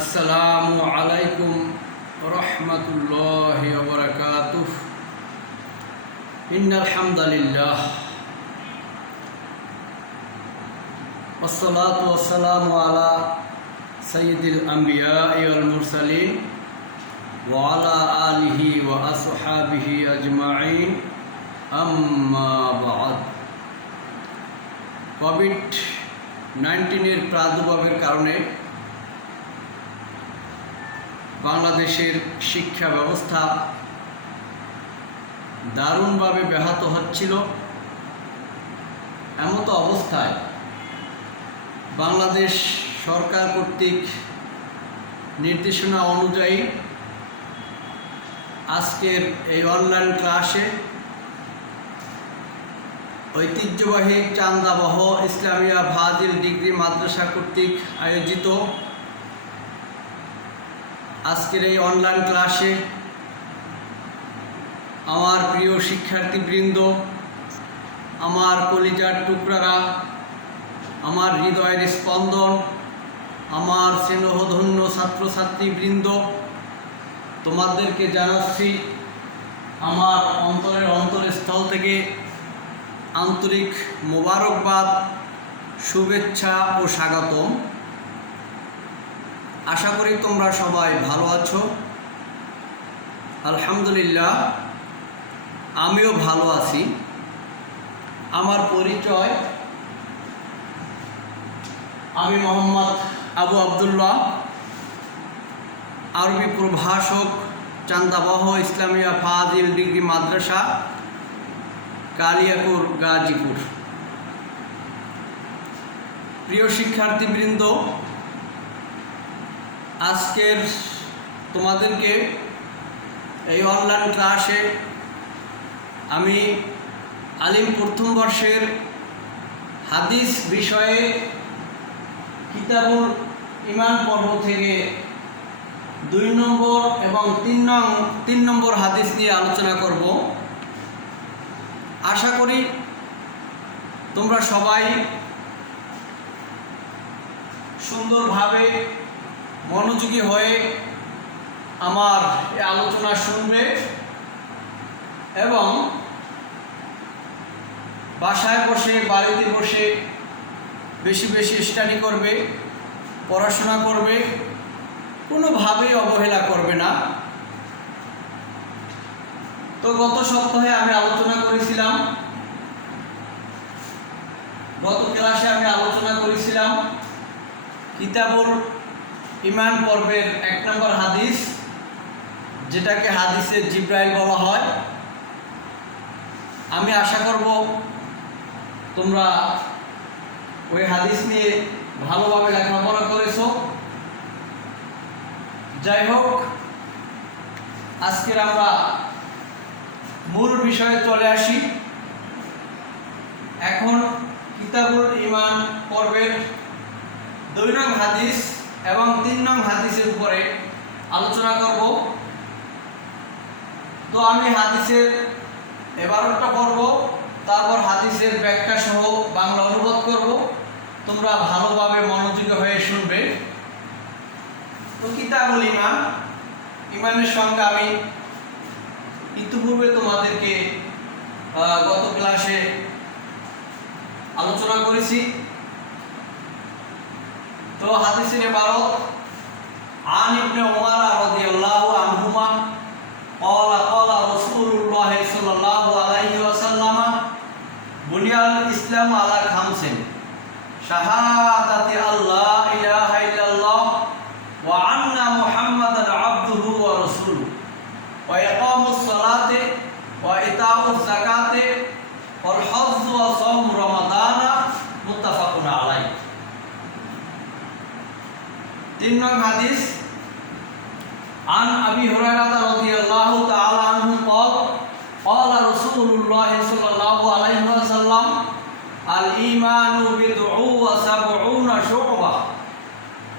আসসালামু আলাইকুম রহমতুল্লাহি ওয়া বারাকাতুহু। ইন্নাল হামদালিল্লাহ ওয়াসসালাতু ওয়াসসালামু আলা সাইয়্যিদিল আমবিয়াই ওয়াল মুরসালিন ওয়া আলা আলিহি ওয়া আসহাবিহি আজমাইন, আম্মা বা'দ। কোভিড-19 প্রাদুর্ভাবের কারণে বাংলাদেশের শিক্ষা ব্যবস্থা দারুণভাবে ব্যাহত হচ্ছিল। এমতো অবস্থায় বাংলাদেশ সরকার কর্তৃক নির্দেশনা অনুযায়ী আজকের এই অনলাইন ক্লাসে ঐতিহ্যবাহী চান্দাবহ ইসলামিয়া ফাজিল ডিগ্রি মাদ্রাসা কর্তৃক আয়োজিত আজকের এই অনলাইন ক্লাসে আমার প্রিয় শিক্ষার্থীবৃন্দ, আমার কলিজার টুকরারা, আমার হৃদয়ের স্পন্দন, আমার স্নেহধন্য ছাত্রছাত্রীবৃন্দ, তোমাদেরকে জানাচ্ছি আমার অন্তরস্থল থেকে আন্তরিক মোবারকবাদ, শুভেচ্ছা ও স্বাগতম। আশা করি তোমরা সবাই ভালো আছো। আলহামদুলিল্লাহ, আমিও ভালো আছি। আমার পরিচয়, আমি মোহাম্মদ আবু আবদুল্লাহ, আরবি প্রভাষক, চান্দাবহ ইসলামিয়া ফাজিল ডিগ্রি মাদ্রাসা, কালিয়াকুর, গাজীপুর। প্রিয় শিক্ষার্থীবৃন্দ, আজকের তোমাদেরকে এই অনলাইন ক্লাসে আমি আলিম প্রথম বর্ষের হাদিস বিষয়ে কিতাবুল ইমান পর্ব থেকে 2 নম্বর এবং 3 নম্বর হাদিস নিয়ে আলোচনা করব। আশা করি তোমরা সবাই সুন্দরভাবে মনোযোগী হয়ে আমার এই আলোচনা শুনবে এবং বাসায় বসে, বাড়িতে বসে বেশি বেশি স্টাডি করবে, পড়াশোনা করবে, কোনোভাবেই অবহেলা করবে না। তো গত সপ্তাহে আমি আলোচনা করেছিলাম, গত ক্লাসে আমি আলোচনা করেছিলাম কিতাবুল ইমান পর্বের 1 নম্বর হাদিস, যেটাকে হাদিসে জিব্রাইল বলা হয়। আমি আশা করব তোমরা ওই হাদিস নিয়ে ভালোভাবে লেখাপড়া করেছো। যাই হোক, আজকের আমরা মূল বিষয়ে চলে আসি। এখন কিতাবুল ইমান পর্বের 2 নং হাদিস এবং 3 নং হাদিসের উপরে আলোচনা করব। তো আমি হাদিসের এবারটা পড়ব, তারপর হাদিসের ব্যাখ্যা সহ বাংলা অনুবাদ করব। তোমরা ভালোভাবে মনোযোগী হয়ে শুনবে। তো কিতাবুল ইমান, ইমানের সঙ্গে আমি ইতিপূর্বে তোমাদেরকে গত ক্লাসে আলোচনা করেছি। তো হাদিসের ইবারত, আন ইবনে উমর রাদিয়াল্লাহু আনহুমা ক্বালা ক্বালা রাসূলুল্লাহ সাল্লাল্লাহু আলাইহি ওয়াসাল্লাম বুনিয়াল ইসলাম আলা খামসিন শাহাদাতি আল্লা ইলাহা ইল্লাল্লাহ ওয়া আন্না মুহাম্মাদান আবদুহু ওয়া রাসূলুহু ওয়া ইকামুস সালাতি ওয়া ইতাউজ যাকাতি ওয়াল হজ্জ ওয়া সাওম রমাদানা মুত্তাফাকুন আলাইহি। 3 নং হাদিস, আন আবি হুরায়রা রাদিয়াল্লাহু তাআলা আনহু قال قال رسول الله صلى الله عليه وسلم الإيمان بضع وسبعون شعبة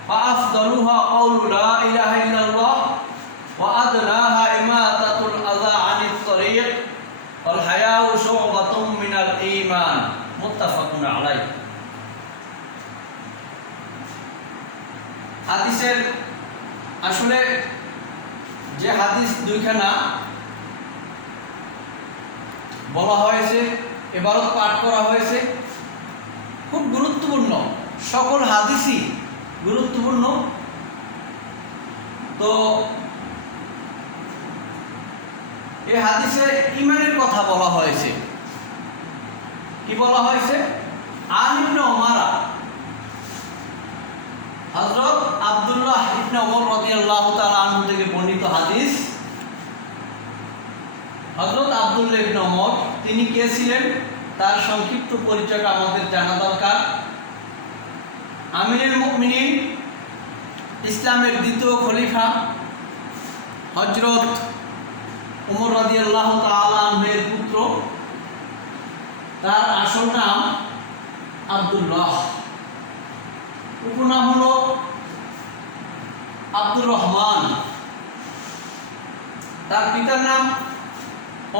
فأفضلها قول لا إله إلا الله وأدناها إماتة الأذى عن الطريق والحياء شعبة من الإيمان متفق عليه। হাদিসের আসলে যে হাদিস দুইখানা বলা হয়েছে, এবারত পাঠ করা হয়েছে, খুব গুরুত্বপূর্ণ। সকল হাদিসই গুরুত্বপূর্ণ। তো এই হাদিসে ঈমানের কথা বলা হয়েছে। কি বলা হয়েছে? আন ইবনে ওমর, হযরত আব্দুল্লাহ ইবনে ওমর রাদিয়াল্লাহু তাআলা আনহু থেকে বর্ণিত হাদিস। হযরত আব্দুল্লাহ ইবনে ওমর তিনি কে ছিলেন তার সংক্ষিপ্ত পরিচয়টা আমাদের জানা দরকার। আমিরুল মুমিনিন, ইসলামের দ্বিতীয় খলিফা হযরত ওমর রাদিয়াল্লাহু তাআলা আনহুর পুত্র। তার আসল নাম আব্দুল্লাহ, উপনাম হলো আব্দুর রহমান। তার পিতার নাম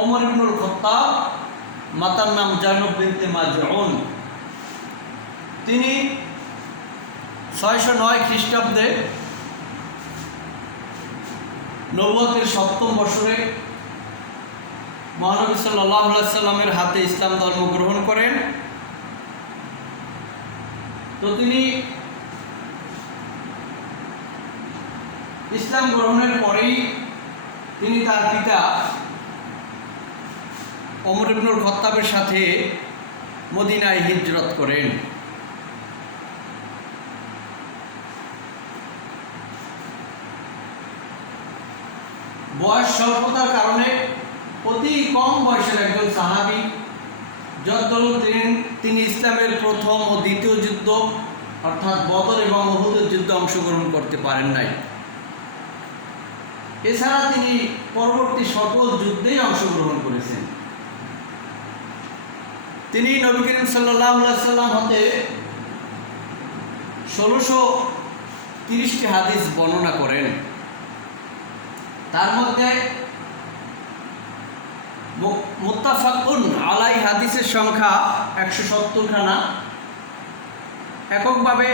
ওমর ইবনুল খাত্তাব, মাতার নাম জায়নব বিনতে মাজউন। তিনি 609 খ্রিস্টাব্দে নবুয়তের 7ম বছরে মহানবী সাল্লাল্লাহু আলাইহি সাল্লামের হাতে ইসলাম ধর্ম গ্রহণ করেন। তো তিনি ইসলাম গ্রহণের পরেই তিনি তার পিতা ওমর ইবনুল খাত্তাবের সাথে মদিনায় হিজরত করেন। বয়স স্বল্পতার কারণে অতি কম বয়সের একজন সাহাবী, যদ্দরুন তিনি ইসলামের প্রথম ও দ্বিতীয় যুদ্ধ অর্থাৎ বদর এবং উহুদের যুদ্ধে অংশগ্রহণ করতে পারেন নাই। এছাড়া তিনি পরবর্তী সকল যুদ্ধেই অংশগ্রহণ করেছেন। তিনি নবী করিম সাল্লাল্লাহু আলাইহি সাল্লাম হতে 1630টি হাদিস বর্ণনা করেন। তার মধ্যে মুত্তাফাকুন আলাই হাদিসের সংখ্যা 170 খানা। এককভাবে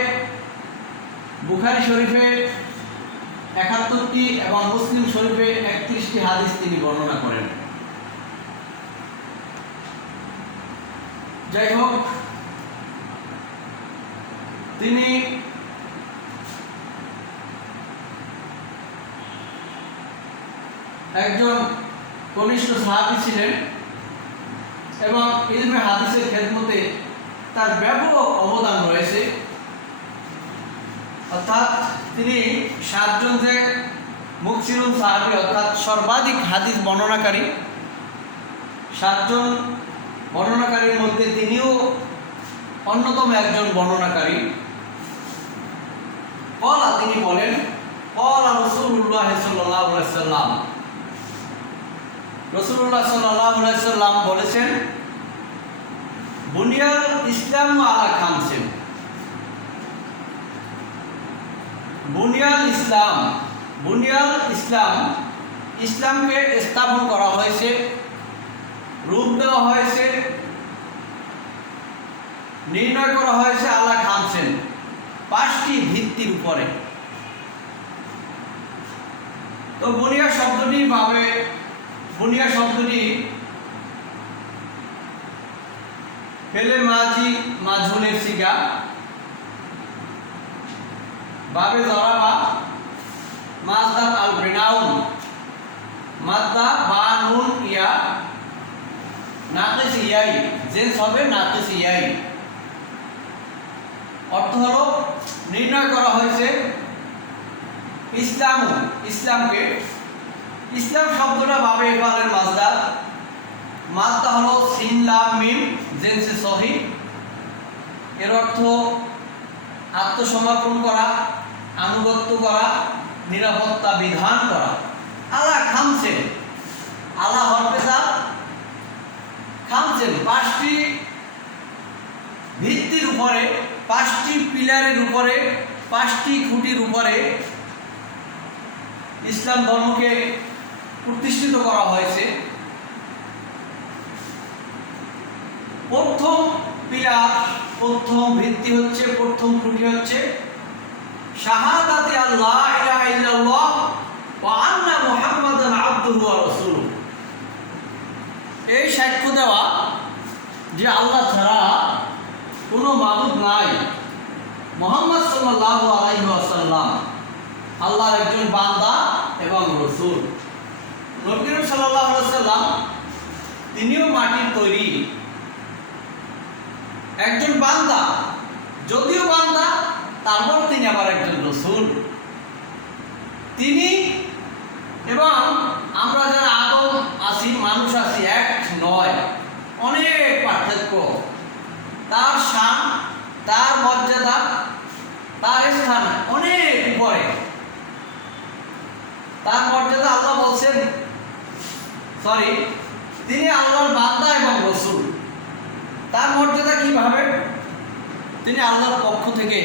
বুখারী শরীফে 71টি এবং মুসলিম শরীফে 31টি হাদিস তিনি বর্ণনা করেন। যাই হোক, তিনি একজন কনিষ্ঠ সাহাবী ছিলেন এবং ইলমে হাদিসের খেদমতে তার ব্যাপক অবদান রয়েছে। অর্থাৎ তিনি 7 জন যে মুকসিরুল সাহাবী অর্থাৎ সর্বাধিক হাদিস বর্ণনাকারী 7 জন বর্ণনাকারীর মধ্যে তিনিও অন্যতম একজন বর্ণনাকারী। তিনি বলেন, রাসূলুল্লাহ সাল্লাল্লাহু আলাইহি সাল্লাম, রাসূলুল্লাহ সাল্লাল্লাহু আলাইহি সাল্লাম বলেছেন, বুনিয়াল ইসলাম আলা খামসিন। বুনিয়াল ইসলাম, ইসলামকে স্থাপন করা হয়েছে, রূপ দেওয়া হয়েছে, নির্ণয় করা হয়েছে আলা খামসিন, 5টি ভিত্তির উপরে। তো বুনিয়া শব্দটি ফেলে মাজি মাজহুলের সিগা, বাবে জরাবা মাজদার আল বিনাউন, মাদ্দা বা নুন ইয়া নাকিস ইয়াই, জেন্স হবে নাকিস ইয়াই। অর্থ হলো নির্ণয় করা হয়েছে ইসলামকে। ইসলাম শব্দটা বাবে ইফালের মাজদার, মাদ্দা হলো সিন লাম মিম জেন্সে সহি। এর অর্থ আত্মসমর্পণ করা, আনুগত্য করা, নিরাপত্তা বিধান করা। আলা খামসেন, আলা হরফেজা খামসেন, 5টি ভিত্তির উপরে, 5টি পিলারের উপরে, 5টি খুঁটির উপরে ইসলাম ধর্মকে প্রতিষ্ঠিত করা হয়েছে। প্রথম পিলার, প্রথম ভিত্তি হচ্ছে, প্রথম খুঁটি হচ্ছে শাহাদাতে আল্লাহ ইলাহা ইল্লাল্লাহ আবদুহু ওয়া রাসূলুহু, এই সাক্ষ্য দেওয়া যে আল্লাহ ছাড়া কোনো মাবুদ নাই, মুহাম্মদ সাল্লাল্লাহু আলাইহি ওয়াসাল্লাম আল্লাহর একজন বান্দা এবং রাসূল। নবী করিম সাল্লাল্লাহু আলাইহি ওয়াসাল্লাম তিনিও মাটির তৈরি একজন বান্দা, যদিও বান্দা তারপর তিনি আবার একজন রাসূল। তিনি এবং আমরা যারা আদম আছি, মানুষ আছি, এক নয়, অনেক পার্থক্য। তার শান, তার মর্যাদা, তার স্থান অনেক উপরে। তার মর্যাদা আল্লাহ বলছেন, তিনি আল্লাহর বান্দা এবং রাসূল। তার মর্যাদা কিভাবে? তিনি আল্লাহর পক্ষ থেকে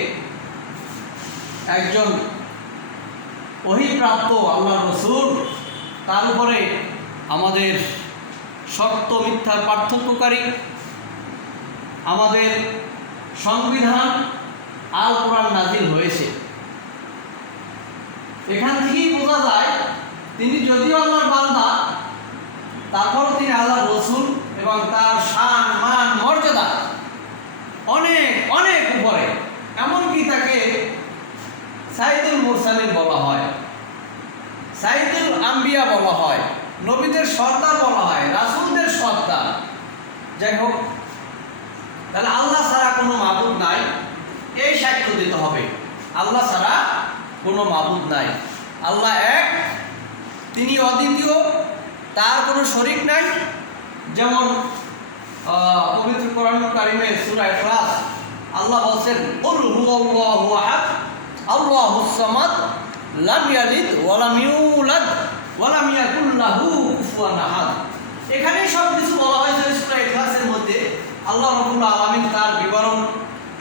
একজন ওহীপ্রাপ্ত আল্লাহর রাসূল, তার উপরে আমাদের সত্য মিথ্যার পার্থক্যকারী, আমাদের সংবিধান আল কোরআন নাজিল হয়েছে। এখান থেকেই বোঝা যায় তিনি যদিও আল্লাহর বান্দা, তারপরও তিনি আল্লাহর রাসূল এবং তার শান, মান, মর্যাদা অনেক অনেক উপরে। এমনকি তাকে সাইয়্যিদুল মুরসালিন বলা হয়, সাইয়্যিদুল আম্বিয়া বলা হয়, নবীদের সর্দার বলা হয়, রাসূলদের সর্দার। যাই হোক, তাহলে আল্লাহ ছাড়া কোনো মাবুদ নাই, এই সাক্ষ্য দিতে হবে। আল্লাহ ছাড়া কোনো মাবুদ নাই, আল্লাহ এক, তিনি অদ্বিতীয়, তার কোনো শরীক নাই। যেমন পবিত্র কোরআন কারিমে সূরা ইখলাস আল্লাহ বলছেন, কুল হুয়াল্লাহু আহাদ আল্লাহুস সামাদ লাম ইয়ালিদ ওয়া লাম ইউলাদ ওয়া লাম ইয়াকুল লাহু কুফুয়ান আহাদ। এখানে সব কিছু বলা হয়েছে সূরা ইখলাসের মধ্যে। আল্লাহ রাব্বুল আলামিন তার বিবরণ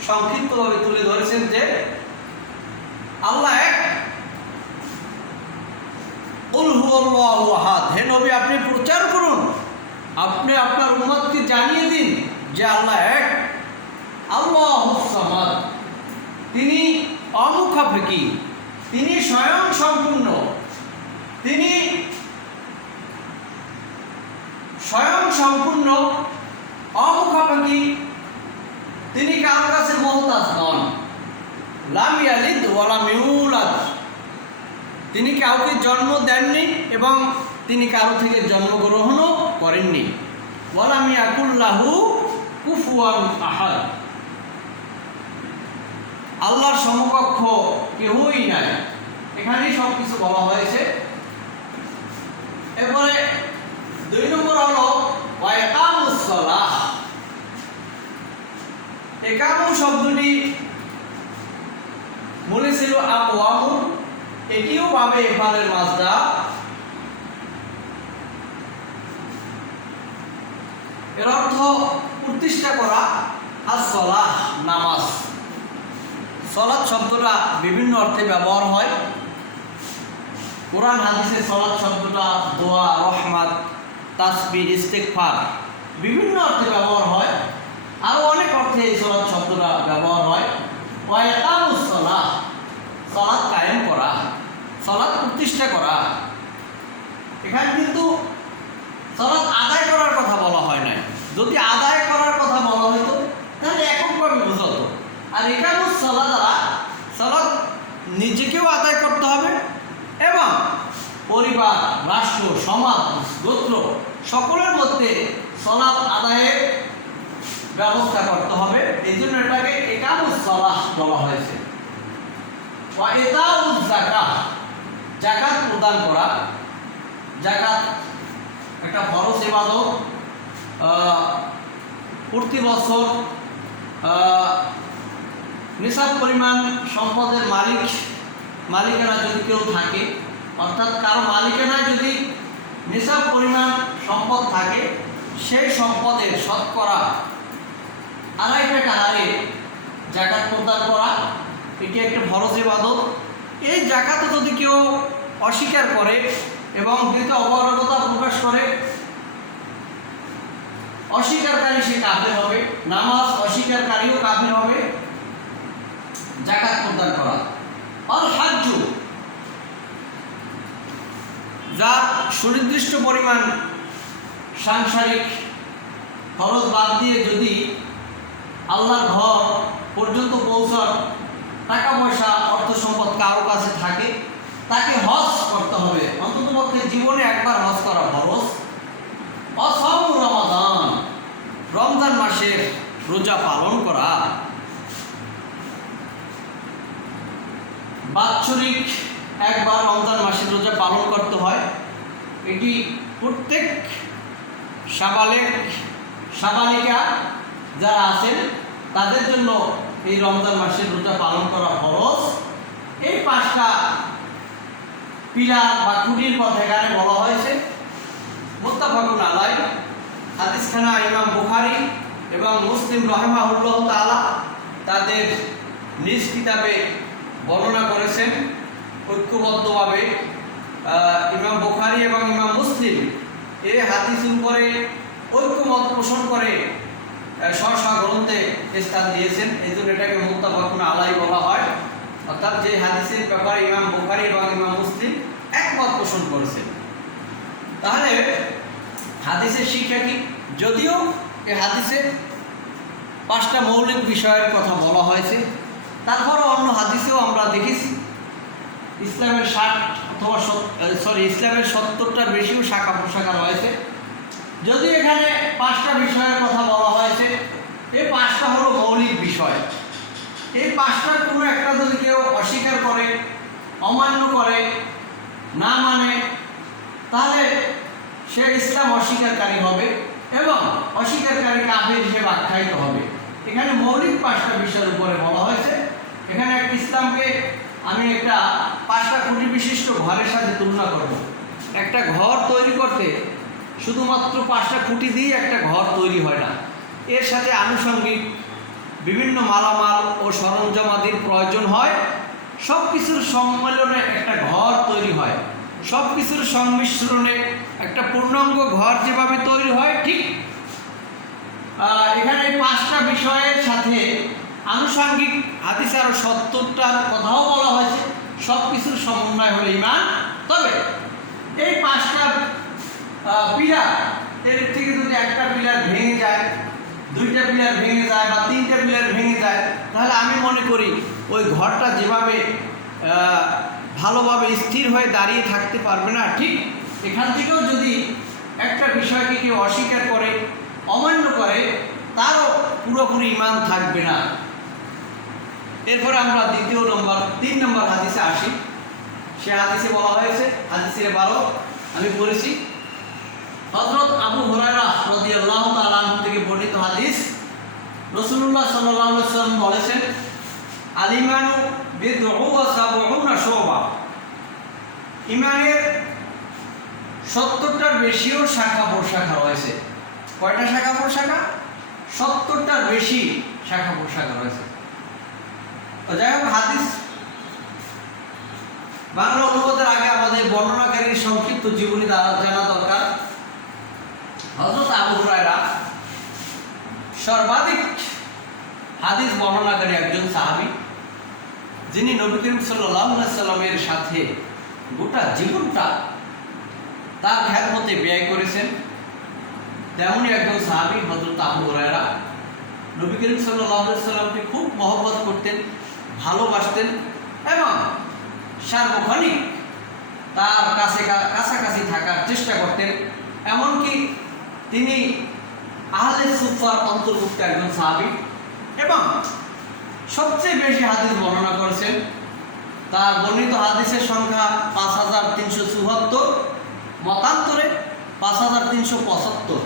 সংক্ষিপ্তভাবে তুলে ধরেছেন যে আল্লাহ এক, কুল হুয়াল্লাহু আহাদ। হে নবী, আপনি প্রচার করুন, আপনি আপনার উম্মতকে জানিয়ে দিন যে আল্লাহ এক, আল্লাহুস সামাদ, তিনি অমুখাপেক্ষী, তিনি স্বয়ং সম্পূর্ণ, তিনি স্বয়ং সম্পূর্ণ, অমুখাপেক্ষী, তিনি কারোর কাছে মুহতাজ নন। লাম ইয়ালিদ ওয়া লাম ইউলাদ, তিনি কাউকে জন্ম দেননি এবং তিনি কারো থেকে জন্মগ্রহণও করেননি। ওয়া লাম ইয়াকুল লাহু কুফুয়ান আহাদ, আল্লাহর সমকক্ষ কেউই নাই। এখানেই সব কিছু বলা হয়েছে। এরপরে 2 নম্বর হলো ওয়া ইকামুস সালাহ। ইকামু শব্দটি মূলে ছিল আকওয়ামু, এটিও পাবে এফালের মাজদা। এর অর্থ প্রতিষ্ঠা করা, as-সালাহ নামাজ। সালাত শব্দটা বিভিন্ন অর্থে ব্যবহার হয়। কোরআন হাদিসে সালাত শব্দটা দোয়া, রহমত, তাসবিহ, ইস্তিগফার বিভিন্ন অর্থে ব্যবহার হয়। আরও অনেক অর্থে এই সালাত শব্দটা ব্যবহার হয়। ওয়া ইকামুস সালাহ, সালাত কায়েম করা, সালাত প্রতিষ্ঠা করা। এখানে কিন্তু সালাত আদায় করার কথা বলা হয় না। যদি আদায় করার কথা বলা হতো তাহলে এককভাবে বোঝাতো। আর ইকামুস সালাহ দ্বারা সালাত নিজেকেও আদায় করতে হবে এবং পরিবার, রাষ্ট্র, সমাজ, গোত্র সকলের মধ্যে সালাত আদায়ের ব্যবস্থা করতে হবে। এই জন্য এটাকে ইকামুস সালাহ বলা হয়েছে। ওয়া ইতাউজ যাকাত, যাকাত প্রদান করা। যাকাত একটা ফরজ ইবাদত। প্রতি বছর নিসাব পরিমাণ সম্পদের মালিকানা যদি কেউ থাকে, অর্থাৎ কারো মালিকানায় যদি নিসাব পরিমাণ সম্পদ থাকে, সেই সম্পদের শতকরা 2.5 টাকা হারে যাকাত প্রদান করা, এটি একটা ফরজ ইবাদত। এই যাকাতও যদি কেউ অস্বীকার করে এবং দিতে অপারগতা প্রকাশ করে, অস্বীকারকারী সে কাফের হবে, নামাজ অস্বীকারকারীও কাফের হবে। যাকাত প্রদান করা। আল হাজ্জু, যা সুনির্দিষ্ট পরিমাণ সাংসারিক খরচ বাদ দিয়ে যদি আল্লাহর ঘর পর্যন্ত পৌঁছার টাকা পয়সা অর্থ সম্পদ কারো কাছে থাকে, তাকে হজ করতে হবে। অন্ততপক্ষে জীবনে একবার হজ করা ফরজ। অসামু রমাদান, রমজান মাসের রোজা পালন করা। বাৎসরিক একবার রমজান মাসের রোজা পালন করতে হয়। এটি প্রত্যেক সাবালিকা যারা আছেন তাদের জন্য এই রমজান মাসের রোজা পালন করা ফরজ। এই 5টা পিলার বা খুঁটির কথা এখানে বলা হয়েছে। মুত্তাফাকুন আলাইহ, হাদিসখানা ইমাম বুখারী এবং মুসলিম রাহিমাহুল্লাহ তাআলা তাদের নিজ কিতাবে বর্ণনা করেছেন ঐক্যবদ্ধভাবে। ইমাম বুখারী এবং ইমাম মুসলিম এই হাদিসের উপরে ঐক্যমত পোষণ করে স্ব গ্রন্থে স্থান দিয়েছেন। এই জন্য এটাকে মুত্তাফাকুন আলাইহ বলা হয়। অর্থাৎ যে হাদিসের ব্যাপারে ইমাম বুখারী এবং ইমাম মুসলিম একমত পোষণ করেছেন। তাহলে হাদিসের শিক্ষা কি? যদিও এই হাদিসে 5টা মৌলিক বিষয়ের কথা বলা হয়েছে, তারপরও অন্য হাদিসেও আমরা দেখেছি ইসলামের 70টার বেশিও শাখা প্রশাখা রয়েছে। যদি এখানে 5টা বিষয়ের কথা বলা হয়েছে, এই 5টা হলো মৌলিক বিষয়। এই 5টার কোনো একটা যদি কেউ অস্বীকার করে, অমান্য করে, না মানে, তাহলে সে ইসলাম অস্বীকারী হবে এবং অস্বীকারী কাফের হিসেবে আখ্যায়িত হবে। এখানে মৌলিক 5টা বিষয়ের উপরে বলা হয়েছে। এখানে একটা ইসলামকে আমি একটা 5টা খুঁটি বিশিষ্ট ঘরের সাথে তুলনা করব। একটা ঘর তৈরি করতে শুধুমাত্র 5টা খুঁটি দিয়ে একটা ঘর তৈরি হয় না, এর সাথে আনুষঙ্গিক বিভিন্ন মালামাল ও সরঞ্জামাদির প্রয়োজন হয়। সব কিছুর সম্মেলনে একটা ঘর তৈরি হয়। সব কিছুর সংমিশ্রণে একটা পূর্ণাঙ্গ ঘর যেভাবে তৈরি হয়, ঠিক এখানে 5টা বিষয়ের সাথে আনুষঙ্গিক হাদিস আরও 70টার কথাও বলা হয়েছে। সব কিছুর সমন্বয় হলো ঈমান। তবে এই 5টা পিলার, এর থেকে যদি একটা পিলার ভেঙে যায়, 2টা পিলার ভেঙে যায় বা 3টা পিলার ভেঙে যায়, তাহলে আমি মনে করি ওই ঘরটা যেভাবে ভালোভাবে স্থির হয়ে দাঁড়িয়ে থাকতে পারবে না। ঠিক এখান থেকেও যদি একটা বিষয়কে কেউ অস্বীকার করে, অমান্য করে, তারও পুরোপুরি ঈমান থাকবে না। এরপরে আমরা 3 নম্বর হাদিসে আসি। সে হাদিসে বলা হয়েছে, হাদিসের 12 আমি পড়েছি। হযরত আবু হুরায়রা রাদিয়াল্লাহু তাআলা আনহু থেকে বর্ণিত হাদিস, রাসূলুল্লাহ সাল্লাল্লাহু আলাইহি ওয়াসাল্লাম বলেছেন, আল-ঈমানু বিদ'উ ওয়া সাবউনা শুবা। ঈমানের 70টার বেশিও শাখা প্রশাখা রয়েছে। কয়টা শাখা প্রশাখা? 70টার বেশি শাখা প্রশাখা রয়েছে। তো যাই হোক, হাদিস বাংলা অনুবাদের আগে আমাদের বর্ণনাকারীর সংক্ষিপ্ত জীবনী জানা দরকার। হযরত আবু হুরায়রা সর্বাধিক হাদিস বর্ণনাকারী একজন সাহাবী, যিনি নবী করিম সাল্লাল্লাহু আলাইহি সাল্লামের সাথে গোটা জীবনটা তার খেদমতে ব্যয় করেছেন। তেমনই একজন সাহাবী হযরত আবু হুরায়রা নবী করিম সাল্লাল্লাহু আলাইহি সাল্লামকে খুব মহব্বত করতেন, ভালোবাসতেন এবং সার্বক্ষণিক তার কাছাকাছি থাকার চেষ্টা করতেন। এমনকি তিনি আহলে সুফার অন্তর্ভুক্ত একজন সাহাবী এবং সবচেয়ে বেশি হাদিস বর্ণনা করেছেন। তার বর্ণিত হাদিসের সংখ্যা 5374, মতান্তরে 5375।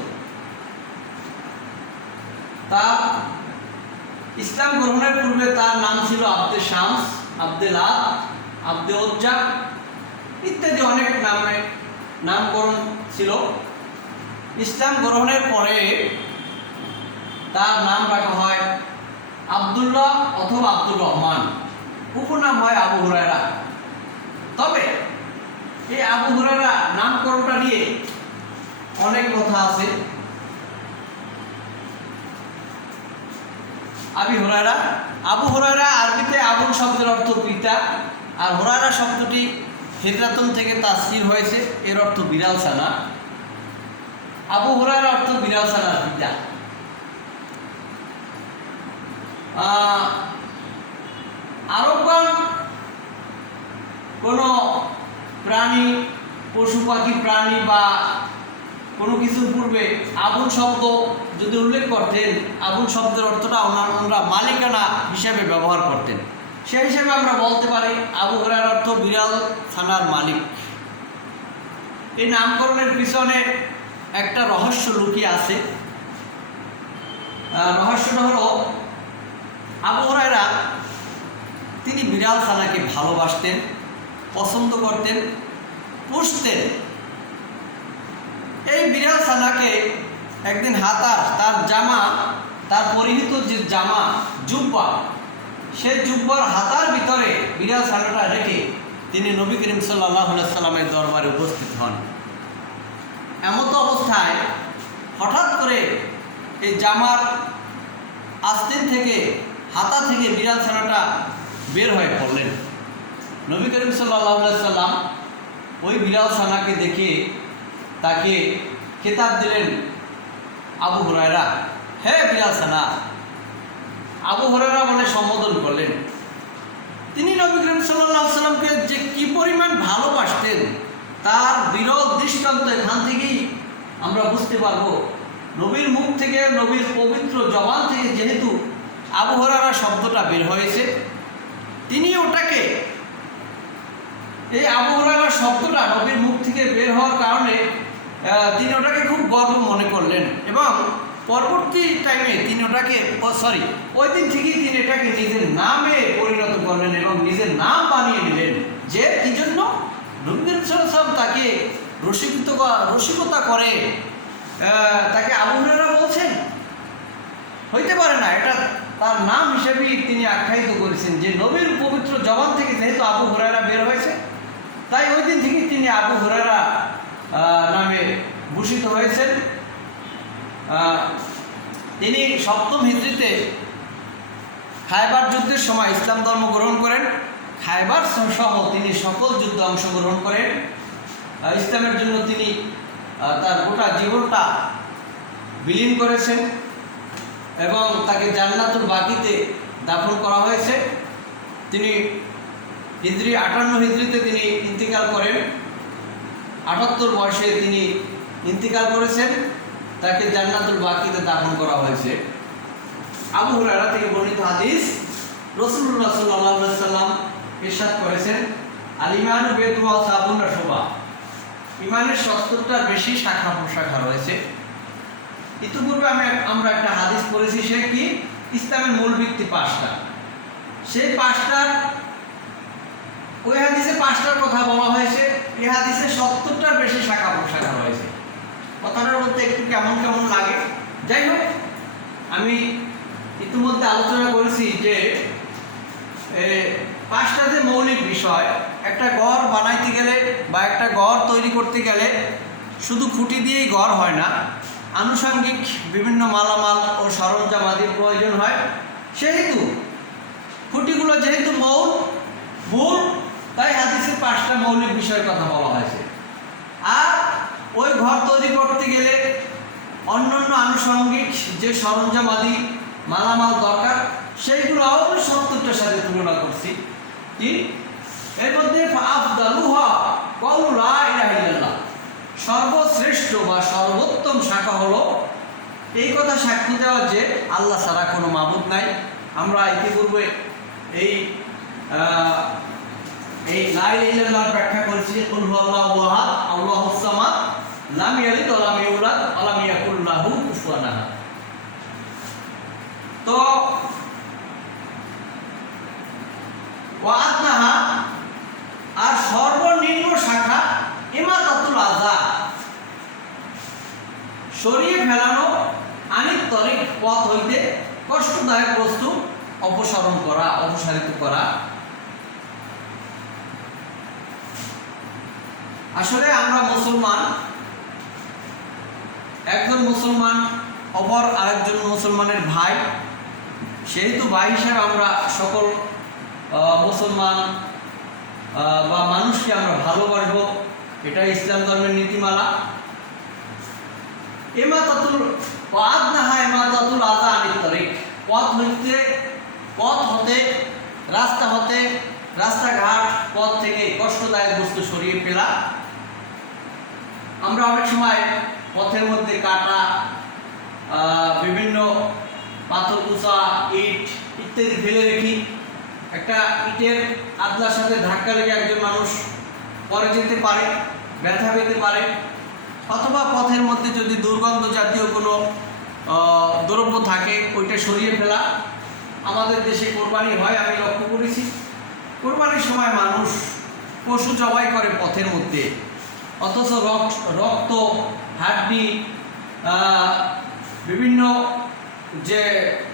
তার ইসলাম গ্রহণের পূর্বে তার নাম ছিল আব্দে শামস, আব্দে লাত, আব্দে উজ্জা ইত্যাদি অনেক নামকরণ ছিল। ইসলাম গ্রহণের পরে তার নাম রাখা হয় আব্দুল্লাহ অথবা আব্দুর রহমান, উপনাম হয় আবু হুরায়রা। তবে এই আবু হুরায়রা নামকরণটা নিয়ে অনেক কথা আছে। আবু হুরায়রা আরবিতে আবুল শব্দের অর্থ পিতা, আর হুরায়রা শব্দটি হিজরাতুন থেকে তাসকির হয়েছে, এর অর্থ বিড়াল ছানা। আবু হুরায়রা অর্থ বিড়াল ছানার পিতা। আরবগণ কোনো প্রাণী, পশু পাখি, প্রাণী বা কোনো কিছুর পূর্বে আবুল শব্দ যদি উল্লেখ করতেন, আবুল শব্দের অর্থটা ওনারা মালিকানা হিসাবে ব্যবহার করতেন। সেই হিসাবে আমরা বলতে পারি আবু হুরায়রার অর্থ বিড়াল ছানার মালিক। এই নামকরণের পিছনে একটা রহস্য লুকিয়ে আছে। রহস্যটা হলো আবু হুরায়রা তিনি বিড়াল ছানাকে ভালোবাসতেন, পছন্দ করতেন, পুষতেন। এই বিড়াল ছানাকে একদিন তার জামা, তার পরিহিত যে জামা, জুব্বা, সেই জুব্বার হাতার ভিতরে বিড়াল ছানাটা রেখে তিনি নবী করিম সাল্লাল্লাহু আলাইহি সাল্লামের দরবারে উপস্থিত হন। এমত অবস্থায় হঠাৎ করে এই জামার আস্তিন থেকে, হাতা থেকে বিড়াল ছানাটা বের হয়ে পড়লেন। নবী করিম সাল্লাল্লাহু আলাইহি সাল্লাম ওই বিড়াল ছানাকে দেখে তাকে খেতাব দিলেন, আবু হুরায়রা, হে বিড়াল ছানা। আবু হুরায়রা বলে সম্বোধন করলেন। তিনি নবী করিম সাল্লাল্লাহু আলাইহি সাল্লামকে যে কি পরিমাণ ভালোবাসতেন তার বিরল দৃষ্টান্ত এখান থেকেই আমরা বুঝতে পারবো। নবীর মুখ থেকে, নবীর পবিত্র জবান থেকে যেহেতু আবু হুরায়রা শব্দটা বের হয়েছে, তিনি ওটাকে, এই আবু হুরায়রা শব্দটা নবীর মুখ থেকে বের হওয়ার কারণে তিনি ওটাকে খুব গর্ব মনে করলেন এবং পরবর্তী টাইমে তিনি ওটাকে ওই দিন থেকেই তিনি এটাকে নিজের নামে পরিণত করলেন এবং নিজের নাম বানিয়ে নিলেন। যে কি জন্য? নবী করিম সাল্লাল্লাহু আলাইহি ওয়াসাল্লাম তাকে রসিকতা করে তাকে আবু হুরায়রা বলছেন, হইতে পারে না, এটা তার নাম হিসেবেই তিনি আখ্যায়িত করেছেন যে নবীর পবিত্র জবান থেকে যেহেতু আবু হুরায়রা বের হয়েছে, তাই ওই দিন থেকে তিনি আবু হুরায়রা নামে ভূষিত হয়েছেন। তিনি 7ম হিজরিতে খায়বার যুদ্ধের সময় ইসলাম ধর্ম গ্রহণ করেন। খায়বার সহ তিনি সকল যুদ্ধে অংশগ্রহণ করেন। ইসলামের জন্য তিনি তার গোটা জীবনটা বিলীন করেছেন এবং তাকে জান্নাতুল বাকিতে দাফন করা হয়েছে। তিনি 58 হিজরিতে তিনি ইন্তিকাল করেন। 78 বয়সে তিনি ইন্তিকাল করেছেন, তাকে জান্নাতুল বাকিতে দাফন করা হয়েছে। আবু হুরায়রা থেকে বর্ণিত হাদিস, রাসূলুল্লাহ সাল্লাল্লাহু আলাইহি ওয়াসাল্লাম ইরশাদ করেছেন, আল ঈমানু বিদ'আতুন ওয়া সাবউনা শুবা, ঈমানের 70টার বেশি শাখা প্রশাখা রয়েছে। ইতিপূর্বে আমরা একটা হাদিস পড়েছি, সে কি ইসলামের মূল ভিত্তি 5টা। সেই 5টার, ওই হাদিসে 5টার কথা বলা হয়েছে, এই হাদিসে 70টার বেশি শাখা প্রশাখা রয়েছে। কথাটার মধ্যে একটু কেমন কেমন লাগে। যাই হোক, আমি ইতিমধ্যে আলোচনা করেছি যে 5টা যে মৌলিক বিষয়, একটা ঘর বানাইতে গেলে বা একটা ঘর তৈরি করতে গেলে শুধু খুঁটি দিয়েই ঘর হয় না, আনুষঙ্গিক বিভিন্ন মালামাল ও সরঞ্জাম আদির প্রয়োজন হয়। সেহেতু খুঁটিগুলো যেহেতু মূল, তাই হাদিসে 5টা মৌলিক বিষয়ের কথা বলা হয়েছে। আর ওই ঘর তৈরি করতে গেলে অন্যান্য আনুষঙ্গিক যে সরঞ্জাম আদি মালামাল দরকার, সেইগুলো 70টার সাথে তুলনা করছি। কি এর মধ্যে আফদালুহা কাউলু লা ইলাহা ইল্লাল্লাহ, সর্বশ্রেষ্ঠ বা সর্বোত্তম শাখা হলো এই কথা সাক্ষ্য দেওয়া যে আল্লাহ ছাড়া কোনো মাবুদ নাই। আমরা ইতিপূর্বে এই লা ইলাহা ইল্লাল্লাহর ব্যাখ্যা করেছি, কুল হুয়াল্লাহু আহাদ, আল্লাহুস সামাদ, লাম ইয়ালিদ ওয়া লাম ইউলাদ ওয়া লাম ইয়াকুল লাহু কুফুয়ান আহাদ। তো ওয়াদনাহা, আর সর্বনিম্ন শাখা ইমাতাতুল আযা, সরিয়ে ফেলানো, আনিত তরিক, পথ হইতে কষ্টদায়ক বস্তু অপসারিত করা। আসলে আমরা মুসলমান, একজন মুসলমান অপর আরেকজন মুসলমানের ভাই, সেহেতু ভাই হিসেবে আমরা সকল মুসলমান বা মানুষকে মানুষকে আমরা ভালোবাসবো, এটা ইসলাম ধর্মের নীতিমালা। ইমাতাতুল ওয়াদ নাহা ইমাতাতুল আযা আনিত তরিক, পথ হতে রাস্তাঘাট পথ থেকে কষ্টদায়ক বস্তু সরিয়ে ফেলা। আমরা অনেক সময় পথের মধ্যে কাটা, বিভিন্ন পাথর কুচা, ইট ইত্যাদি ফেলে রেখি। একটা ইটের আদলার সাথে ধাক্কা লেগে একজন মানুষ পরে যেতে পারে, ব্যথা পেতে পারে। অথবা পথের মধ্যে যদি দুর্গন্ধ জাতীয় কোনো দ্রব্য থাকে, ওইটা সরিয়ে ফেলা। আমাদের দেশে কোরবানি হয়, আমি লক্ষ্য করেছি কোরবানির সময় মানুষ পশু জবাই করে পথের মধ্যে, অথচ রক্ত, হাড্ডি, বিভিন্ন যে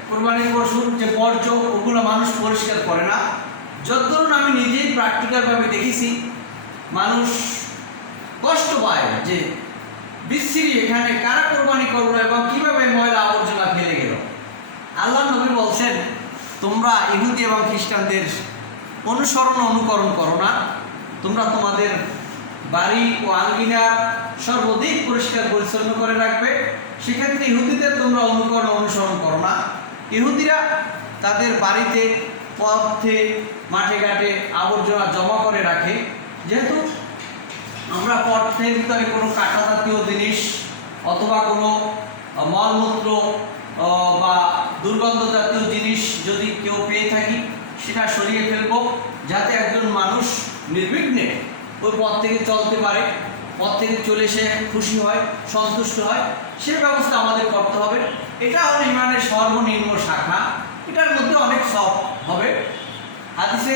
কোরবানির পশুর যে বর্জ্য, ওগুলো মানুষ পরিষ্কার করে না। যতদূর আমি নিজেই প্র্যাকটিক্যালভাবে দেখেছি, মানুষ কষ্ট পায় যে বিশ্রী এখানে কারা কোরবানি করলো এবং কীভাবে ময়লা আবর্জনা ফেলে গেল। আল্লাহ নবী বলছেন, তোমরা ইহুদি এবং খ্রিস্টানদের অনুকরণ করো না, তোমরা তোমাদের বাড়ি ও আঙ্গিনা সর্বাধিক পরিষ্কার পরিচ্ছন্ন করে রাখবে। সেক্ষেত্রে ইহুদিদের তোমরা অনুসরণ করো না। ইহুদিরা তাদের বাড়িতে, পথে, মাঠে ঘাটে আবর্জনা জমা করে রাখে। যেহেতু আমরা পথের ভিতরে কোনো কাঁটা জাতীয় জিনিস অথবা কোনো মলমূত্র বা দুর্গন্ধ জাতীয় জিনিস যদি কেউ পেয়ে থাকি, সেটা সরিয়ে ফেলবো, যাতে একজন মানুষ নির্বিঘ্নে ওই পথ থেকে চলতে পারে, পথ থেকে চলে এসে খুশি হয়, সন্তুষ্ট হয়, সে ব্যবস্থা আমাদের করতে হবে। এটা হলো ইমানের সর্বনিম্ন শাখা, এটার মধ্যে অনেক সব হবে। হাদিসে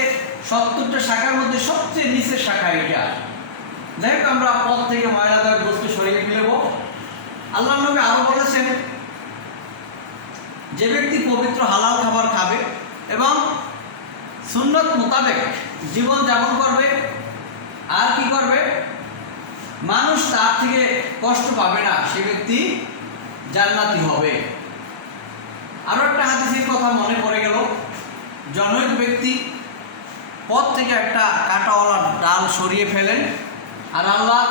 70টা শাখার মধ্যে সবচেয়ে নিচের শাখা এটা। যাই হোক, আমরা পথ থেকে ময়লাদার বস্তু সরিয়ে ফেলব। আল্লাহ নবী আরও বলেছেন, যে ব্যক্তি পবিত্র হালাল খাবার খাবে এবং সুন্নত মোতাবেক জীবন যাপন করবে, আর কি করবে, মানুষ তার থেকে কষ্ট পাবে না, সে ব্যক্তি জান্নাতি হবে। আরও একটা হাদিসের কথা মনে পড়ে গেল, জনৈক ব্যক্তি পথ থেকে একটা কাঁটাওয়ালা ডাল সরিয়ে ফেলেন, আর আল্লাহ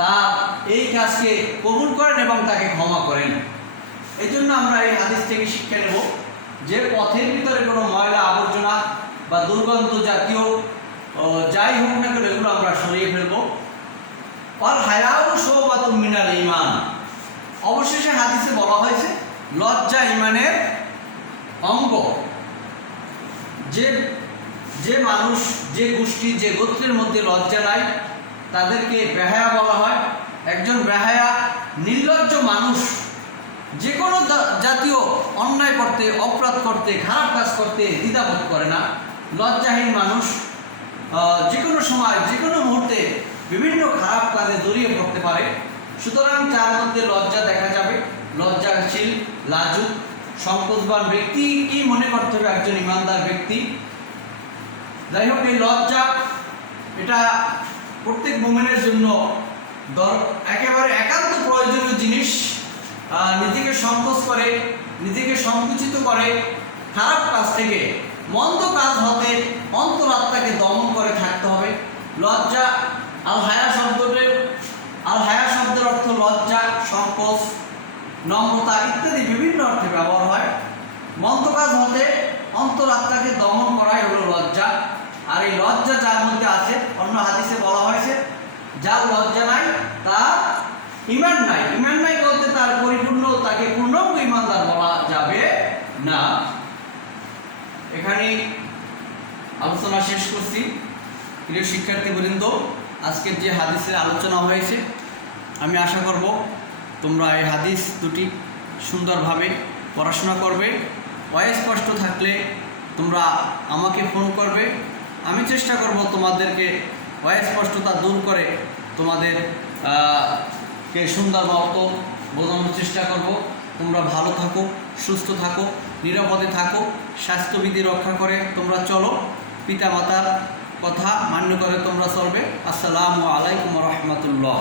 তার এই কাজকে কবুল করেন এবং তাকে ক্ষমা করেন। এই জন্য আমরা এই হাদিস থেকে শিক্ষা নেব যে পথের ভিতরে কোনো ময়লা আবর্জনা বা দুর্গন্ধ জাতীয় যাই হোক না কেন, এগুলো আমরা সরিয়ে ফেলবো। আর হায়াউ শুবাতুম মিনাল ঈমান, অবশেষে হাদিসে বলা হয়েছে লজ্জা ঈমানের অঙ্গ। যে মানুষ, যে গোষ্ঠী, যে গোত্রের মধ্যে লজ্জা নাই, তাদেরকে বেহায়া বলা হয়। একজন বেহায়া, নির্লজ্জ মানুষ যে কোনো জাতীয় অন্যায় করতে, অপরাধ করতে, খারাপ কাজ করতে দ্বিধাবোধ করে না। লজ্জাহীন মানুষ যে কোনো সময়, যে কোনো মুহূর্তে বিভিন্ন খারাপ কাজে জড়িয়ে পড়তে পারে। সুতরাং যার মধ্যে লজ্জা দেখা যাবে, লজ্জাশীল, লাজুক, সংকোচবান ব্যক্তি কি মনে করতে হবে একজন ইমানদার ব্যক্তি। যাই হোক, এই লজ্জা এটা প্রত্যেক মুমিনের জন্য একেবারে একান্ত প্রয়োজনীয় জিনিস। নিজেকে সংকোচ করে, নিজেকে সংকুচিত করে খারাপ কাজ থেকে, মন্দ কাজ হতে অন্তরাত্মাকে দমন করে থাকতে হবে। লজ্জা, আল হায়া শব্দের অর্থ লজ্জা, সংকোচ, নম্রতা ইত্যাদি বিভিন্ন অর্থে ব্যবহার হয়। মন্দ কাজ হতে অন্তরাত্মাকে দমন করাই হলো লজ্জা। আর এই লজ্জা যার মধ্যে আছে, অন্য হাদিসে বলা হয়েছে, যার লজ্জা নাই তার ঈমান নাই। ঈমান নাই বলতে তার তাকে পূর্ণাঙ্গ ঈমানদার বলা যাবে না। এখানে আলোচনা শেষ করছি। প্রিয় শিক্ষার্থীবৃন্দ, আজকের যে হাদিসের আলোচনা হয়েছে, আমি আশা করব তোমরা এই হাদিস দুটি সুন্দরভাবে পড়াশোনা করবে। অস্পষ্ট থাকলে তোমরা আমাকে ফোন করবে, আমি চেষ্টা করব তোমাদেরকে অস্পষ্টতা দূর করে তোমাদের কে সুন্দর মত বোঝানোর চেষ্টা করব। তোমরা ভালো থাকো, সুস্থ থাকো, নিরাপদে থাকো, স্বাস্থ্যবিধি রক্ষা করে তোমরা চলো, পিতা মাতার কথা মান্য করে তোমরা চলবে। আসসালামু আলাইকুম রহমতুল্লাহ।